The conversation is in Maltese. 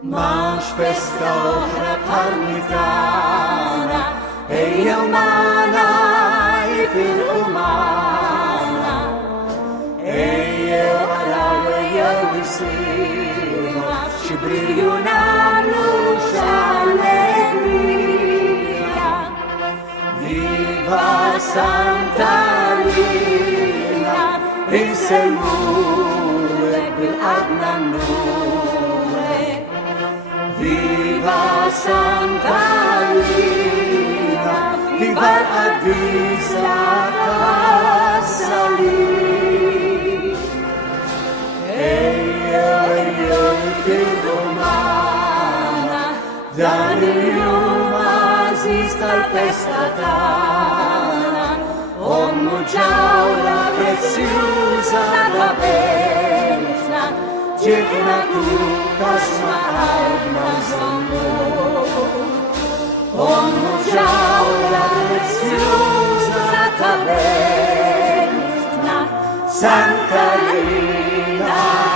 Masz festa oħra parmigiana, ejja umana fil-umana, ejja waraw ejja wisima, xibrilju namlu x'allegrija. Viva Santa Rina, insemmulek bil-qalbna nnurek. Viva Santa Rina, viva l-Qaddisa tas-Salib. Ejja fil-umana, dan il-jum għażiż tal-festa tagħna, Ommu ġawla prezzjuża ta' bentna, ġibna tukas ma' qalbna nżommu. Ommu ġawla prezzjuża ta' bentna, Santa Rina.